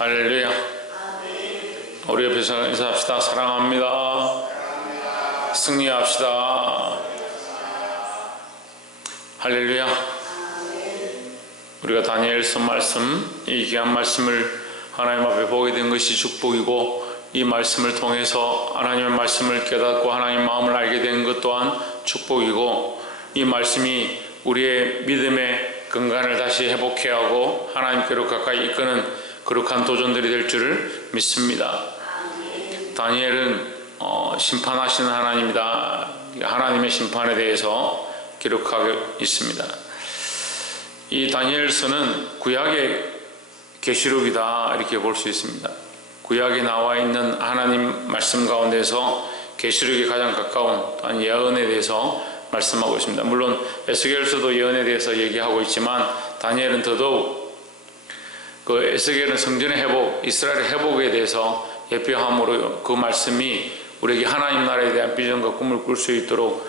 할렐루야. 우리 옆에서 인사합시다. 사랑합니다. 승리합시다. 할렐루야. 우리가 다니엘서 말씀, 이 귀한 말씀을 하나님 앞에 보게 된 것이 축복이고, 이 말씀을 통해서 하나님의 말씀을 깨닫고 하나님의 마음을 알게 된 것 또한 축복이고, 이 말씀이 우리의 믿음의 근간을 다시 회복해 하고 하나님께로 가까이 이끄는 거룩한 도전들이 될 줄을 믿습니다. 다니엘은 심판하시는 하나님이다. 하나님의 심판에 대해서 기록하고 있습니다. 이 다니엘서는 구약의 계시록이다, 이렇게 볼 수 있습니다. 구약에 나와 있는 하나님 말씀 가운데서 계시록에 가장 가까운 예언에 대해서 말씀하고 있습니다. 물론 에스겔서도 예언에 대해서 얘기하고 있지만, 다니엘은 더더욱 그 에스겔은 성전의 회복, 이스라엘의 회복에 대해서 예표함으로 그 말씀이 우리에게 하나님 나라에 대한 비전과 꿈을 꿀 수 있도록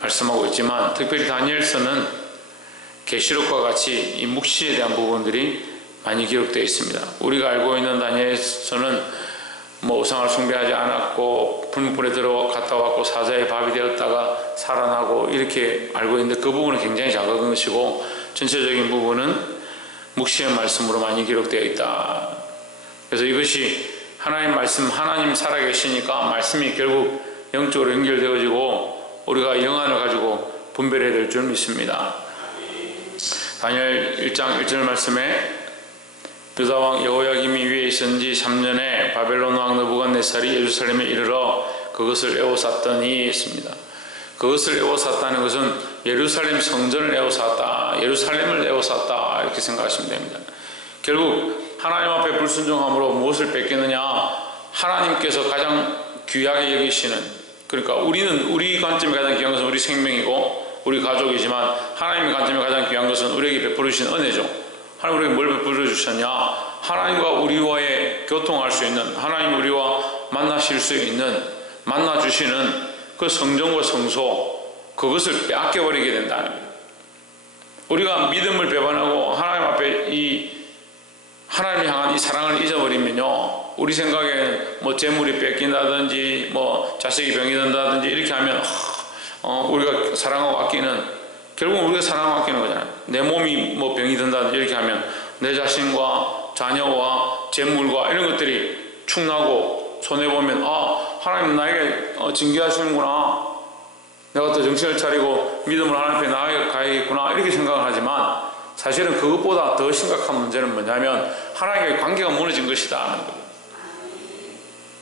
말씀하고 있지만, 특별히 다니엘서는 계시록과 같이 이 묵시에 대한 부분들이 많이 기록되어 있습니다. 우리가 알고 있는 다니엘서는 우상을 숭배하지 않았고 불문불에 들어갔다 왔고 사자의 밥이 되었다가 살아나고 이렇게 알고 있는데, 그 부분은 굉장히 작은 것이고 전체적인 부분은 묵시의 말씀으로 많이 기록되어 있다. 그래서 이것이 하나님 말씀, 하나님 살아계시니까 말씀이 결국 영적으로 연결되어지고 우리가 영안을 가지고 분별해야 될 줄 믿습니다. 다니엘 1장 1절 말씀에 유다왕 여호야김이 위에 있은 지 3년에 바벨론 왕 느부갓네살이 예루살렘에 이르러 그것을 에워쌌더니 했습니다. 그것을 에워쌌다는 것은 예루살렘 성전을 에워쌌다, 예루살렘을 에워쌌다, 이렇게 생각하시면 됩니다. 결국 하나님 앞에 불순종함으로 무엇을 뺏기느냐? 하나님께서 가장 귀하게 여기시는, 그러니까 우리는 우리 관점에 가장 귀한 것은 우리 생명이고 우리 가족이지만, 하나님의 관점에 가장 귀한 것은 우리에게 베풀으신 은혜죠. 하나님 우리에게 뭘 베풀어 주셨냐? 하나님과 우리와의 교통할 수 있는, 하나님 우리와 만나실 수 있는, 만나 주시는 그 성전과 성소, 그것을 빼앗겨버리게 된다는 거예요. 우리가 믿음을 배반하고 하나님 앞에 이 하나님을 향한 이 사랑을 잊어버리면요, 우리 생각에는 재물이 뺏긴다든지 자식이 병이 든다든지 이렇게 하면 우리가 사랑하고 아끼는, 결국 우리가 사랑하고 아끼는 거잖아요. 내 몸이 병이 든다든지 이렇게 하면 내 자신과 자녀와 재물과 이런 것들이 축나고 손해보면 하나님 나에게 징계하시는구나, 내가 더 정신을 차리고 믿음을 하나님 앞에 나아가야겠구나, 이렇게 생각을 하지만, 사실은 그것보다 더 심각한 문제는 뭐냐면 하나님과의 관계가 무너진 것이다 하는 거예요.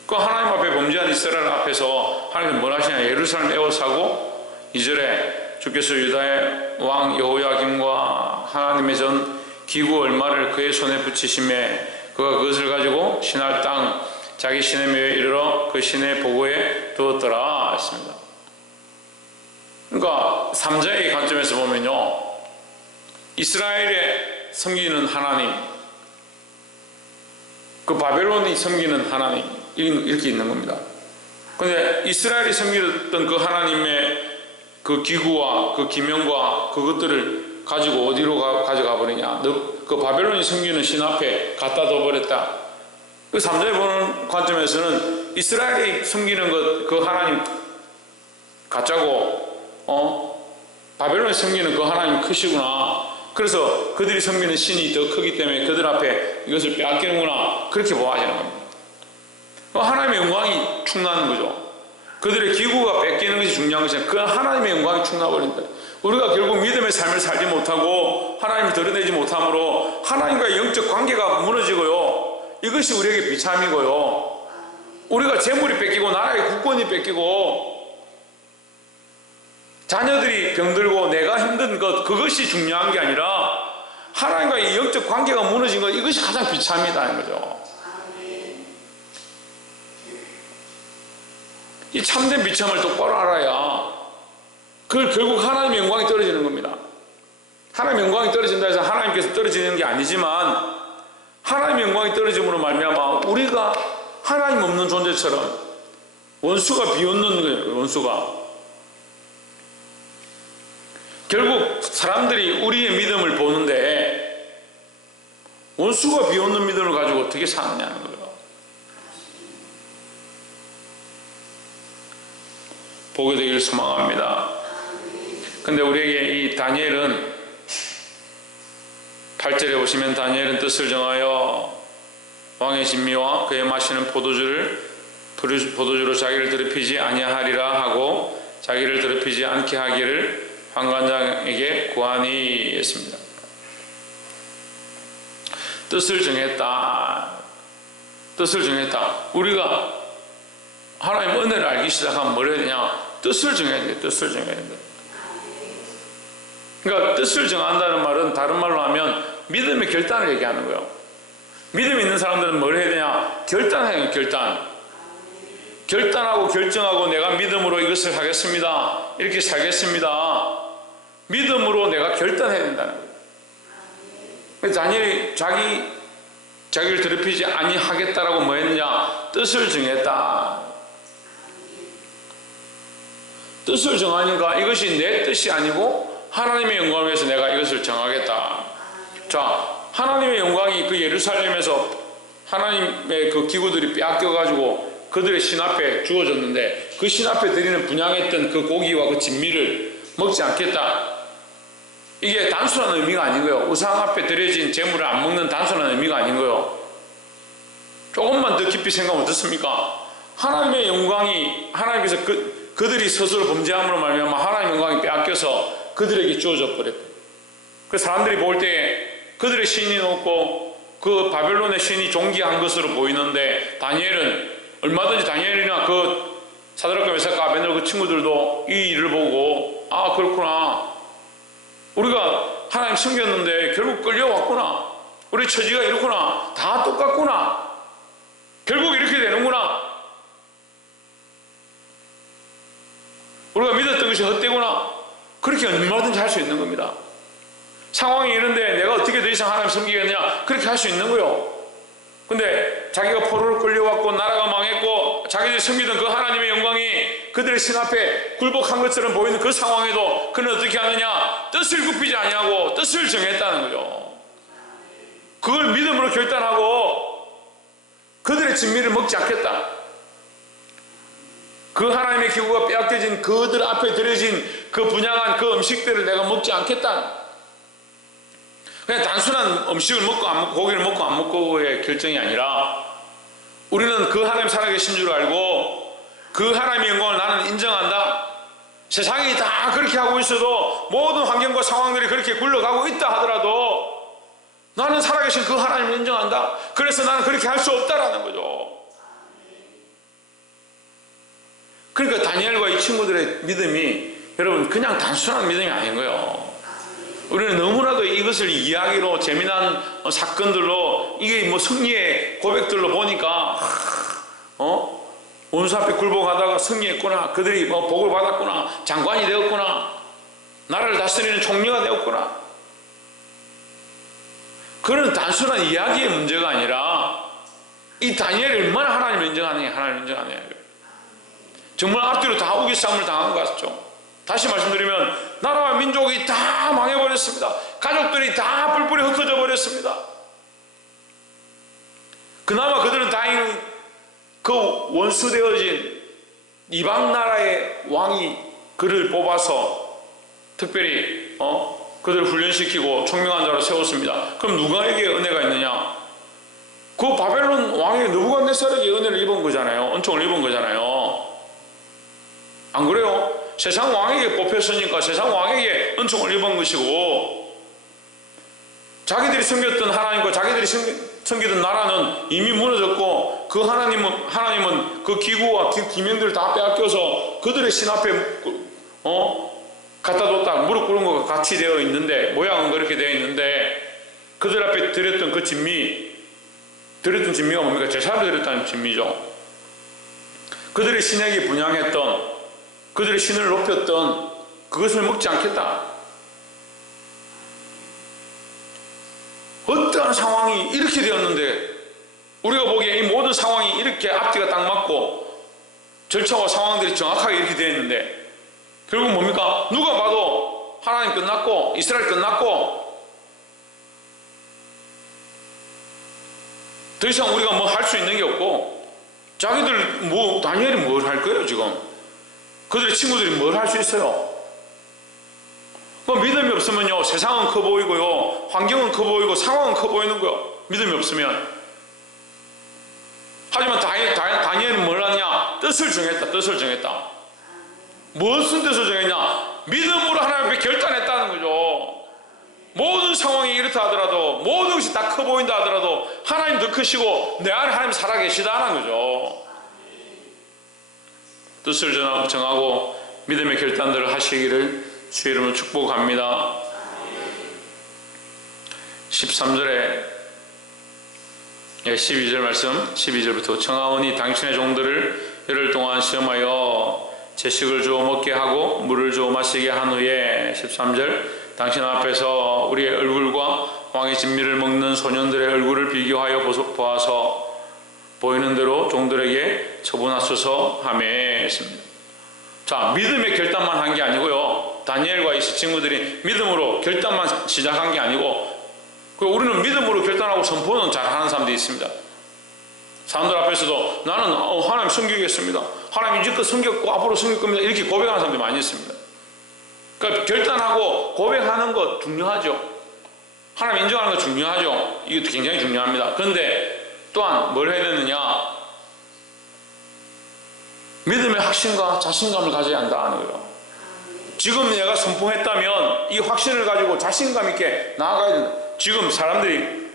그 하나님 앞에 범죄한 이스라엘 앞에서 하나님은 뭘 하시냐? 예루살렘 에워싸고 2절에 주께서 유다의 왕 여호야김과 하나님의 전 기구 얼마를 그의 손에 붙이심에 그가 그것을 가지고 신할 땅 자기 신의 묘에 이르러 그 신의 보고에 두었더라 했습니다. 그러니까 3자의 관점에서 보면요, 이스라엘의 섬기는 하나님, 그 바벨론이 섬기는 하나님, 이렇게 있는 겁니다. 그런데 이스라엘이 섬기던 그 하나님의 그 기구와 그 기명과 그것들을 가지고 어디로 가져가 버리냐? 그 바벨론이 섬기는 신 앞에 갖다 둬버렸다. 그 3자에 보는 관점에서는 이스라엘이 섬기는 그 하나님 가짜고, 바벨론이 섬기는 그 하나님 크시구나. 그래서 그들이 섬기는 신이 더 크기 때문에 그들 앞에 이것을 빼앗기는구나, 그렇게 보아지는 겁니다. 하나님의 영광이 축나는 거죠. 그들의 기구가 뺏기는 것이 중요한 것이 아니라 그 하나님의 영광이 축나버린다. 우리가 결국 믿음의 삶을 살지 못하고 하나님을 드러내지 못함으로 하나님과의 영적 관계가 무너지고요, 이것이 우리에게 비참이고요, 우리가 재물이 뺏기고 나라의 국권이 뺏기고 자녀들이 병들고 내가 힘든 것, 그것이 중요한 게 아니라 하나님과의 영적 관계가 무너진 것, 이것이 가장 비참이다는 거죠. 이 참된 비참을 똑바로 알아야 그걸 결국 하나님의 영광이 떨어지는 겁니다. 하나님의 영광이 떨어진다 해서 하나님께서 떨어지는 게 아니지만, 하나님의 영광이 떨어짐으로 말미암아 우리가 하나님 없는 존재처럼 원수가 비웃는 거예요. 원수가 결국 사람들이 우리의 믿음을 보는데 원수가 비웃는 믿음을 가지고 어떻게 사느냐는 거예요. 보게 되기를 소망합니다. 근데 우리에게 이 다니엘은 8절에 보시면 다니엘은 뜻을 정하여 왕의 진미와 그의 마시는 포도주로 자기를 더럽히지 아니하리라 하고 자기를 더럽히지 않게 하기를 환관장에게 구하니 했습니다. 뜻을 정했다. 뜻을 정했다. 우리가 하나님 은혜를 알기 시작하면 뭘 해야 되냐? 뜻을 정해야 돼. 뜻을 정해야 돼. 그러니까 뜻을 정한다는 말은 다른 말로 하면 믿음의 결단을 얘기하는 거예요. 믿음 있는 사람들은 뭘 해야 되냐? 결단해요. 결단하고 결정하고 내가 믿음으로 이것을 하겠습니다. 이렇게 살겠습니다. 믿음으로 내가 결단해야 된다는 거예요. 그래서 다니엘이 자기를 더럽히지 아니하겠다라고 뭐 했느냐? 뜻을 정했다. 뜻을 정하니까 이것이 내 뜻이 아니고 하나님의 영광을 위해서 내가 이것을 정하겠다. 자, 하나님의 영광이 그 예루살렘에서 하나님의 그 기구들이 빼앗겨가지고 그들의 신 앞에 주어졌는데 그 신 앞에 드리는 분향했던 그 고기와 그 진미를 먹지 않겠다. 이게 단순한 의미가 아닌 거예요. 우상 앞에 드려진 재물을 안 먹는 단순한 의미가 아닌 거예요. 조금만 더 깊이 생각하면 어떻습니까? 하나님의 영광이 하나님께서 그들이 스스로 범죄함으로 말미암아 하나님의 영광이 빼앗겨서 그들에게 주어져 버렸고, 그 사람들이 볼 때 그들의 신이 높고 그 바벨론의 신이 존귀한 것으로 보이는데 다니엘은 얼마든지 다니엘이나 그 사드락과 메삭과 아벤느고 그 친구들도 이 일을 보고 아 그렇구나, 우리가 하나님 섬겼는데 결국 끌려왔구나, 우리 처지가 이렇구나, 다 똑같구나, 결국 이렇게 되는구나, 우리가 믿었던 것이 헛되구나, 그렇게 얼마든지 할 수 있는 겁니다. 상황이 이런데 내가 어떻게 더 이상 하나님 섬기겠느냐, 그렇게 할 수 있는 거요. 근데 자기가 포로로 끌려왔고 나라가 망했고 자기들이 섬기던 그 하나님의 영광이 그들의 신 앞에 굴복한 것처럼 보이는 그 상황에도 그는 어떻게 하느냐? 뜻을 굽히지 아니하고 뜻을 정했다는 거죠. 그걸 믿음으로 결단하고 그들의 진미를 먹지 않겠다. 그 하나님의 기구가 빼앗겨진 그들 앞에 드려진 그 분향한 그 음식들을 내가 먹지 않겠다. 그냥 단순한 음식을 먹고 안 먹고 고기를 먹고 안 먹고의 결정이 아니라 우리는 그 하나님 살아계신 줄 알고 그 하나님의 영광을 나는 인정한다. 세상이 다 그렇게 하고 있어도 모든 환경과 상황들이 그렇게 굴러가고 있다 하더라도 나는 살아계신 그 하나님을 인정한다. 그래서 나는 그렇게 할 수 없다라는 거죠. 그러니까 다니엘과 이 친구들의 믿음이 여러분 그냥 단순한 믿음이 아닌 거예요. 우리는 너무나도 이것을 이야기로 재미난 사건들로 이게 뭐 승리의 고백들로 보니까 원수 앞에 굴복하다가 승리했구나, 그들이 뭐 복을 받았구나, 장관이 되었구나, 나라를 다스리는 총리가 되었구나. 그런 단순한 이야기의 문제가 아니라 이 다니엘이 얼마나 하나님을 인정하느냐, 하나님을 인정하느냐. 정말 앞뒤로 다 우기 싸움을 당한 것 같죠. 다시 말씀드리면 나라와 민족이 다 망해버렸습니다. 가족들이 다 뿔뿔이 흩어져 버렸습니다. 그나마 그들은 다행히 그 원수되어진 이방 나라의 왕이 그를 뽑아서 특별히 그들을 훈련시키고 총명한 자로 세웠습니다. 그럼 누가에게 은혜가 있느냐? 그 바벨론 왕의 느부갓네살에게 은혜를 입은 거잖아요. 은총을 입은 거잖아요. 안 그래요? 세상 왕에게 뽑혔으니까 세상 왕에게 은총을 입은 것이고, 자기들이 섬겼던 하나님과 자기들이 섬기던 나라는 이미 무너졌고 그 하나님은 그 기구와 기명들을 다 빼앗겨서 그들의 신 앞에 갖다 뒀다 무릎 꿇은 것과 같이 되어 있는데, 모양은 그렇게 되어 있는데 그들 앞에 드렸던 그 드렸던 진미가 뭡니까? 제사를 드렸다는 진미죠. 그들의 신에게 분향했던, 그들의 신을 높였던 그것을 먹지 않겠다. 어떠한 상황이 이렇게 되었는데, 우리가 보기에 이 모든 상황이 이렇게 앞뒤가 딱 맞고 절차와 상황들이 정확하게 이렇게 되어 있는데 결국 뭡니까? 누가 봐도 하나님 끝났고 이스라엘 끝났고 더 이상 우리가 뭐 할 수 있는 게 없고, 자기들 뭐 다니엘이 뭘 할 거예요 지금? 그들의 친구들이 뭘 할 수 있어요? 뭐 믿음이 없으면요, 세상은 커 보이고요, 환경은 커 보이고, 상황은 커 보이는 거예요. 믿음이 없으면. 하지만 다니엘은 뭘 하냐? 뜻을 정했다. 뜻을 정했다. 무슨 뜻을 정했냐? 믿음으로 하나님 앞에 결단했다는 거죠. 모든 상황이 이렇다 하더라도, 모든 것이 다 커 보인다 하더라도 하나님 더 크시고 내 안에 하나님 살아계시다는 거죠. 뜻을 정하고 믿음의 결단들을 하시기를 주의 이름으로 축복합니다. 13절에 12절 말씀, 12절부터 청하오니 당신의 종들을 열흘 동안 시험하여 채식을 주어 먹게 하고 물을 주어 마시게 한 후에 13절 당신 앞에서 우리의 얼굴과 왕의 진미를 먹는 소년들의 얼굴을 비교하여 보아서 보이는 대로 종들에게 처분하소서 하며 했습니다. 자, 믿음의 결단만 한 게 아니고요, 다니엘과 이 친구들이 믿음으로 결단만 시작한 게 아니고, 우리는 믿음으로 결단하고 선포는 잘하는 사람들이 있습니다. 사람들 앞에서도 나는 하나님 섬기겠습니다, 하나님 이제껏 섬겼고 앞으로 섬길 겁니다, 이렇게 고백하는 사람들이 많이 있습니다. 그러니까 결단하고 고백하는 것 중요하죠. 하나님 인정하는 것 중요하죠. 이것도 굉장히 중요합니다. 그런데 또한 뭘 해야 되느냐? 믿음의 확신과 자신감을 가져야 한다는 거예요. 지금 내가 선포했다면 이 확신을 가지고 자신감 있게 나아가야 된다. 지금 사람들이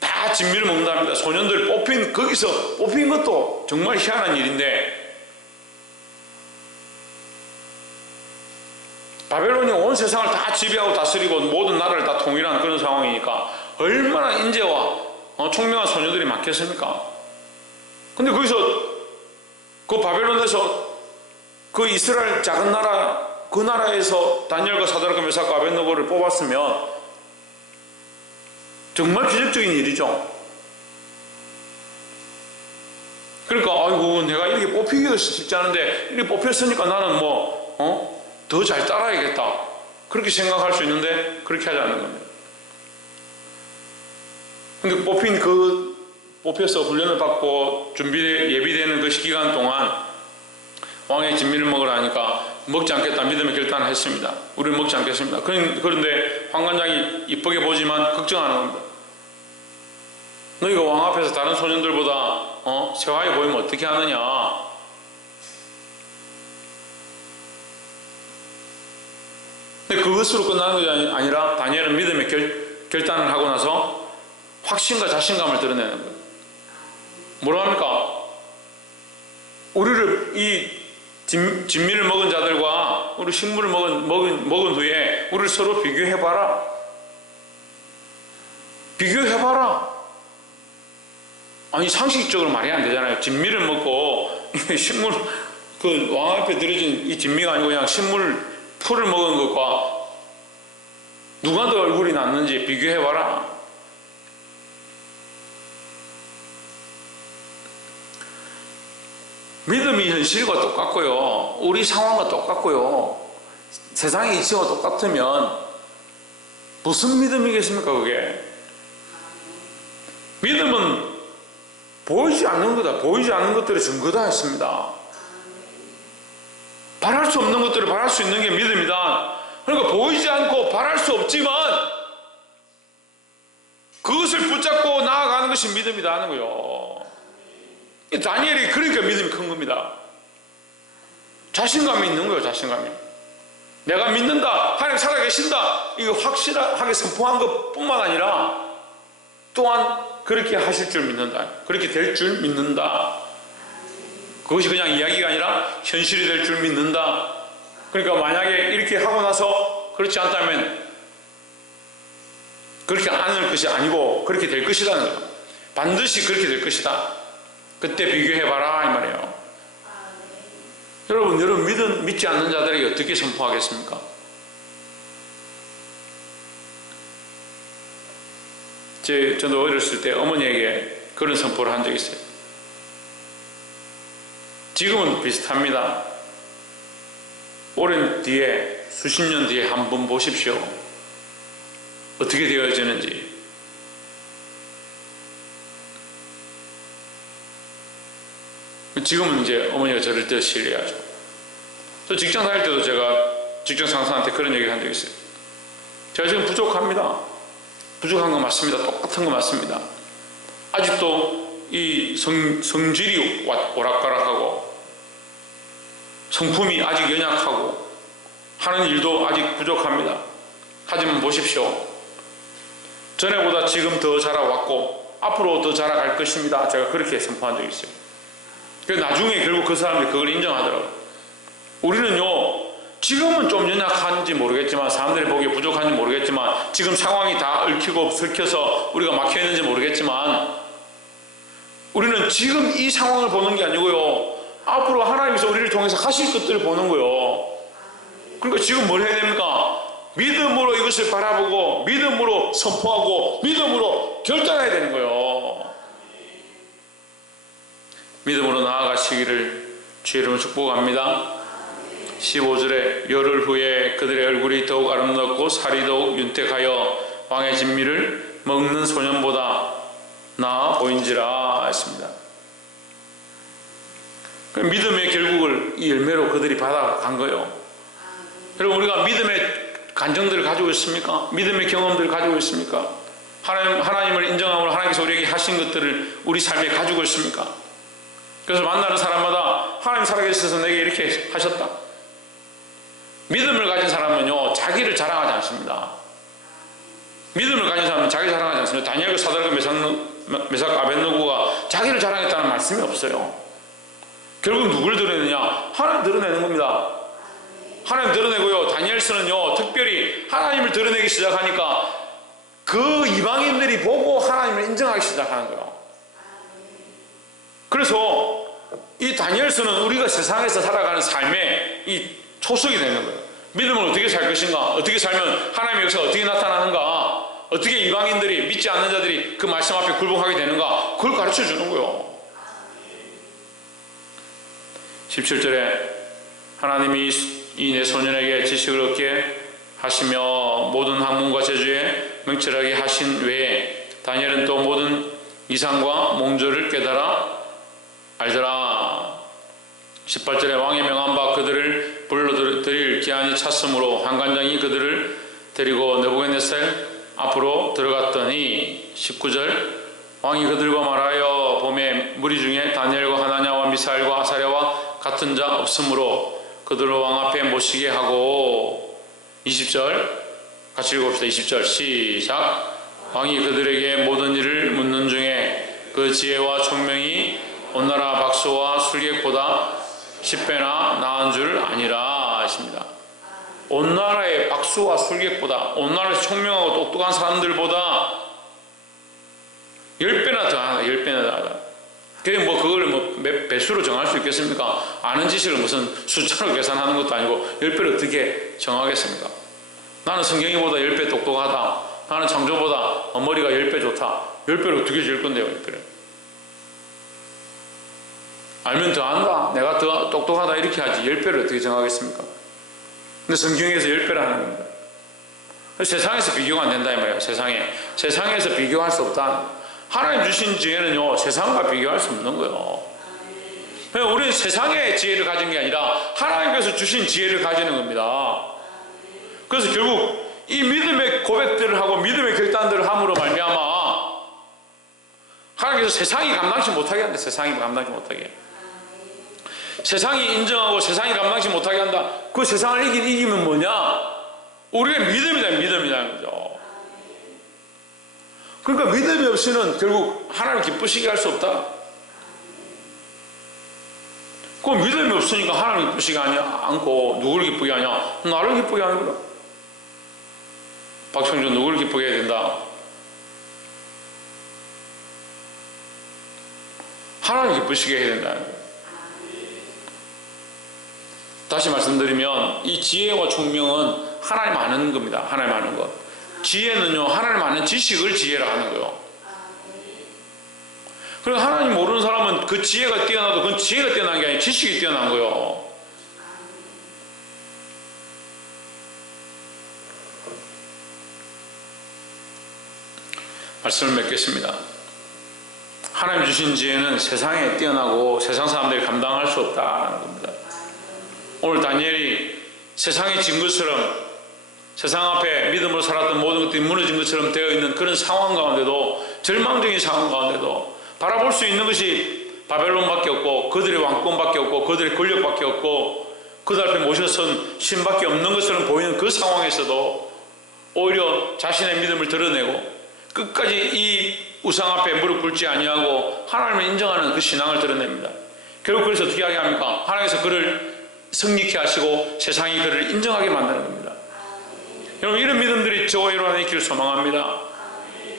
다 진미를 먹는답니다. 소년들 거기서 뽑힌 것도 정말 희한한 일인데, 바벨론이 온 세상을 다 지배하고 다스리고 모든 나라를 다 통일한 그런 상황이니까 얼마나 인재와 총명한 소녀들이 많겠습니까? 근데 거기서 그 바벨론에서 그 이스라엘 작은 나라, 그 나라에서 다니엘과 사드락과 메삭과 아벳느고를 뽑았으면 정말 기적적인 일이죠. 그러니까 아이고 내가 이렇게 뽑히기도 쉽지 않은데 이렇게 뽑혔으니까 나는 더 잘 따라야겠다, 그렇게 생각할 수 있는데 그렇게 하지 않는 겁니다. 근데 뽑혀서 훈련을 받고 예비되는 그 기간 동안 왕의 진미를 먹으라 하니까 먹지 않겠다 믿음의 결단을 했습니다. 우리는 먹지 않겠습니다. 그런데 환관장이 이쁘게 보지만 걱정하는 겁니다. 너희가 왕 앞에서 다른 소년들보다 세화해 보이면 어떻게 하느냐? 근데 그것으로 끝나는 것이 아니라 다니엘은 믿음의 결단을 하고 나서 확신과 자신감을 드러내는 거예요. 뭐라 합니까? 우리를 이 진미를 먹은 자들과 우리 식물을 먹은 후에 우리를 서로 비교해봐라. 비교해봐라. 아니 상식적으로 말이 안 되잖아요. 진미를 먹고 식물, 그 왕 앞에 들여진 이 진미가 아니고 그냥 풀을 먹은 것과 누가 더 얼굴이 낫는지 비교해봐라. 믿음이 현실과 똑같고요, 우리 상황과 똑같고요, 세상의 이치와 똑같으면 무슨 믿음이겠습니까? 그게 믿음은 보이지 않는 거다. 보이지 않는 것들의 증거다 했습니다. 바랄 수 없는 것들을 바랄 수 있는 게 믿음이다. 그러니까 보이지 않고 바랄 수 없지만 그것을 붙잡고 나아가는 것이 믿음이다 하는 거예요. 다니엘이 그러니까 믿음이 큰 겁니다. 자신감이 있는 거예요. 자신감이. 내가 믿는다, 하나님 살아계신다, 이거 확실하게 선포한 것뿐만 아니라 또한 그렇게 하실 줄 믿는다, 그렇게 될 줄 믿는다. 그것이 그냥 이야기가 아니라 현실이 될 줄 믿는다. 그러니까 만약에 이렇게 하고 나서 그렇지 않다면 그렇게 않을 것이 아니고 그렇게 될 것이라는 거예요. 반드시 그렇게 될 것이다. 그때 비교해봐라 이 말이에요. 여러분 믿지 않는 자들에게 어떻게 선포하겠습니까? 저도 어렸을 때 어머니에게 그런 선포를 한 적이 있어요. 지금은 비슷합니다. 오랜 뒤에, 수십 년 뒤에 한번 보십시오. 어떻게 되어지는지. 지금은 이제 어머니가 저를 더 신뢰하죠. 또 직장 다닐 때도 제가 직장 상사한테 그런 얘기를 한 적이 있어요. 제가 지금 부족합니다. 부족한 거 맞습니다. 똑같은 거 맞습니다. 아직도 이 성질이 오락가락하고 성품이 아직 연약하고 하는 일도 아직 부족합니다. 하지만 보십시오. 전에보다 지금 더 자라왔고 앞으로 더 자라갈 것입니다. 제가 그렇게 선포한 적이 있어요. 그래서 나중에 결국 그 사람들이 그걸 인정하더라고요. 우리는요, 지금은 좀 연약한지 모르겠지만, 사람들이 보기에 부족한지 모르겠지만, 지금 상황이 다 얽히고 설켜서 우리가 막혀있는지 모르겠지만, 우리는 지금 이 상황을 보는 게 아니고요, 앞으로 하나님께서 우리를 통해서 하실 것들을 보는 거예요. 그러니까 지금 뭘 해야 됩니까? 믿음으로 이것을 바라보고 믿음으로 선포하고 믿음으로 결단해야 되는 거예요. 믿음으로 나아가시기를 주의 이름으로 축복합니다. 15절에 열흘 후에 그들의 얼굴이 더욱 아름답고 살이 더욱 윤택하여 왕의 진미를 먹는 소년보다 나아 보인지라 했습니다. 믿음의 결국을 이 열매로 그들이 받아간 거예요. 여러분, 우리가 믿음의 간정들을 가지고 있습니까? 믿음의 경험들을 가지고 있습니까? 하나님을 인정하고 하나님께서 우리에게 하신 것들을 우리 삶에 가지고 있습니까? 그래서 만나는 사람마다 하나님 살아계셔서 내게 이렇게 하셨다. 믿음을 가진 사람은요, 자기를 자랑하지 않습니다. 믿음을 가진 사람은 자기 자랑하지 않습니다. 다니엘과 사드락과 메삭 아벳느고가 자기를 자랑했다는 말씀이 없어요. 결국 누굴 드러내느냐? 하나님 드러내는 겁니다. 하나님 드러내고요, 다니엘서는요, 특별히 하나님을 드러내기 시작하니까 그 이방인들이 보고 하나님을 인정하기 시작하는 거예요. 그래서 이 다니엘서는 우리가 세상에서 살아가는 삶의 이 초석이 되는 거예요. 믿음을 어떻게 살 것인가, 어떻게 살면 하나님의 역사가 어떻게 나타나는가, 어떻게 이방인들이, 믿지 않는 자들이 그 말씀 앞에 굴복하게 되는가, 그걸 가르쳐 주는 거예요. 17절에 하나님이 이 내 소년에게 지식을 얻게 하시며 모든 학문과 재주에 명철하게 하신 외에 다니엘은 또 모든 이상과 몽조를 깨달아 알더라. 18절에 왕의 명한 바 그들을 불러들일 기한이 찼으므로 한관장이 그들을 데리고 느부갓네살 앞으로 들어갔더니 19절 왕이 그들과 말하여 봄에 무리 중에 다니엘과 하나냐와 미사엘과 아사랴와 같은 자 없으므로 그들을 왕 앞에 모시게 하고 20절 같이 읽어봅시다. 20절 시작. 왕이 그들에게 모든 일을 묻는 중에 그 지혜와 총명이 온 나라 박수와 술객보다 10배나 나은 줄 아니라 하십니다. 온 나라의 박수와 술객보다, 온 나라에서 총명하고 똑똑한 사람들보다 10배나 더하다, 10배나 더하다. 그게 뭐 그걸 뭐 배수로 정할 수 있겠습니까? 아는 지식을 무슨 숫자로 계산하는 것도 아니고 10배를 어떻게 정하겠습니까? 나는 성경이보다 10배 똑똑하다. 나는 창조보다 머리가 10배 좋다. 10배를 어떻게 질 건데요, 10배를? 알면 더 안다. 내가 더 똑똑하다. 이렇게 하지. 10배를 어떻게 정하겠습니까? 근데 성경에서 10배를 하는 겁니다. 세상에서 비교가 안 된다 이 말이에요. 세상에서 비교할 수 없다. 하나님 주신 지혜는요, 세상과 비교할 수 없는 거예요. 우리는 세상의 지혜를 가진 게 아니라 하나님께서 주신 지혜를 가지는 겁니다. 그래서 결국 이 믿음의 고백들을 하고 믿음의 결단들을 함으로 말미암아 하나님께서 세상이 감당치 못하게 한다. 세상이 감당치 못하게. 세상이 인정하고 세상이 감당치 못하게 한다. 그 세상을 이기면 뭐냐? 우리가 믿음이라는 거죠. 그러니까 믿음이 없이는 결국 하나님 기쁘시게 할 수 없다. 그 믿음이 없으니까 하나님 기쁘시게 하냐? 않고 누구를 기쁘게 하냐? 나를 기쁘게 하는 거야. 박성준 누구를 기쁘게 해야 된다? 하나님 기쁘시게 해야 된다는 거예요. 다시 말씀드리면 이 지혜와 총명은 하나님 아는 겁니다. 하나님 아는 것. 지혜는요, 하나님 아는 지식을 지혜라 하는 거예요. 그리고 하나님 모르는 사람은 그 지혜가 뛰어나도 그건 지혜가 뛰어난 게 아니라 지식이 뛰어난 거예요. 말씀을 맺겠습니다. 하나님 주신 지혜는 세상에 뛰어나고 세상 사람들이 감당할 수 없다는 겁니다. 오늘 다니엘이 세상에 진 것처럼, 세상 앞에 믿음으로 살았던 모든 것들이 무너진 것처럼 되어 있는 그런 상황 가운데도, 절망적인 상황 가운데도 바라볼 수 있는 것이 바벨론밖에 없고 그들의 왕권밖에 없고 그들의 권력밖에 없고 그들 앞에 모셔선 신밖에 없는 것처럼 보이는 그 상황에서도 오히려 자신의 믿음을 드러내고 끝까지 이 우상 앞에 무릎 꿇지 아니하고 하나님을 인정하는 그 신앙을 드러냅니다. 결국 그래서 어떻게 하게 합니까? 하나님께서 그를 승리케 하시고 세상이 그를 인정하게 만드는 겁니다. 여러분, 이런 믿음들이 저와 여러분의 있기를 소망합니다.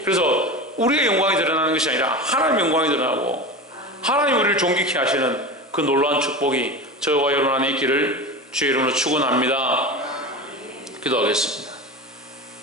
그래서 우리의 영광이 드러나는 것이 아니라 하나님의 영광이 드러나고 하나님 우리를 존귀케 하시는 그 놀라운 축복이 저와 여러분 안에 있기를 주의 이름으로 축원합니다. 기도하겠습니다.